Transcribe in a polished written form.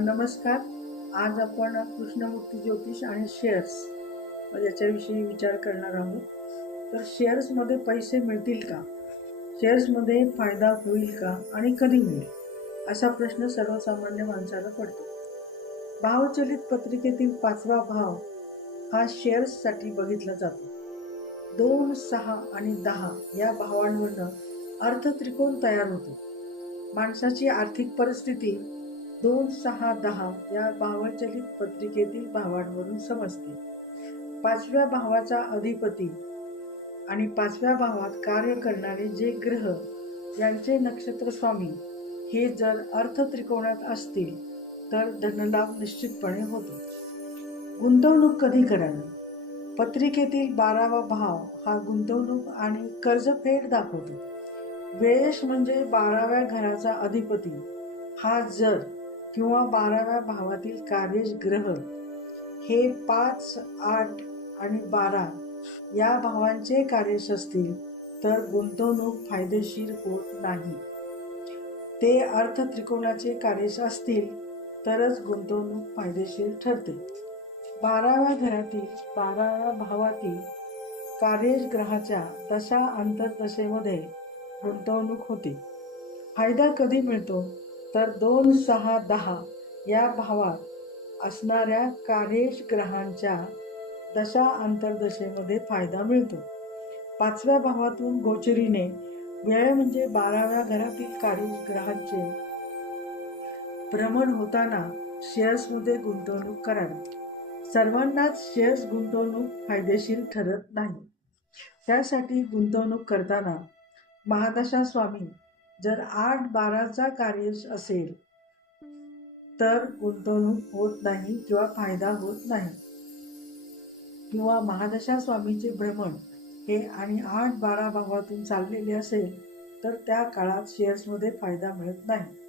नमस्कार. आज आपण कृष्णमूर्ती ज्योतिष आणि शेअर्स याच्याविषयी विचार करणार आहोत. तर शेअर्समध्ये पैसे मिळतील का? शेअर्समध्ये फायदा होईल का आणि कधी होईल, असा प्रश्न सर्वसामान्य माणसाला पडतो. भावचलित पत्रिकेतील 5वा भाव हा शेअर्ससाठी बघितला जातो. 2, 6 आणि 10 या भावांवरनं अर्थत्रिकोण तयार होतो. माणसाची आर्थिक परिस्थिती 2, 6, 10 या भावचलित पत्रिकेतील भावांवरून समजते. 5व्या भावाचा अधिपती आणि 5व्या भावात कार्य करणारे जे ग्रह यांचे नक्षत्र स्वामी हे जर अर्थत्रिकोणात असतील तर धनलाभ निश्चितपणे होतो. गुंतवणूक कधी करावी? पत्रिकेतील 12वा भाव हा गुंतवणूक आणि कर्जफेड दाखवतो. व्ययश म्हणजे 12व्या घराचा अधिपती हा जर किंवा 12व्या भावातील कार्यश ग्रह हे 5, 8 आणि 12 या भावांचे कार्यश असतील तर गुंतवणूक फायदेशीर होत नाही. ते अर्थत्रिकोणाचे कार्यश असतील तरच गुंतवणूक फायदेशीर ठरते. 12व्या घरातील 12व्या भावातील कार्यश ग्रहाच्या दशा अंतर्दशेमध्ये गुंतवणूक होते. फायदा कधी मिळतो तर 2, 6, 10 या भावात असणाऱ्या कार्यश ग्रहांच्या दशा अंतर्दशेमध्ये फायदा मिळतो. 5व्या भावातून गोचरीने व्यय म्हणजे 12व्या घरातील कार्यश ग्रहांचे भ्रमण होताना शेअर्समध्ये गुंतवणूक करावी. सर्वांनाच शेअर्स गुंतवणूक फायदेशीर ठरत नाही. त्यासाठी गुंतवणूक करताना महादशा स्वामी जर 8, 12चा कार्यश असेल तर गुंतवणूक होत नाही किंवा फायदा होत नाही. किंवा महादशा स्वामीचे भ्रमण हे आणि 8, 12 भावातून चाललेले असेल तर त्या काळात शेअर्समध्ये फायदा मिळत नाही.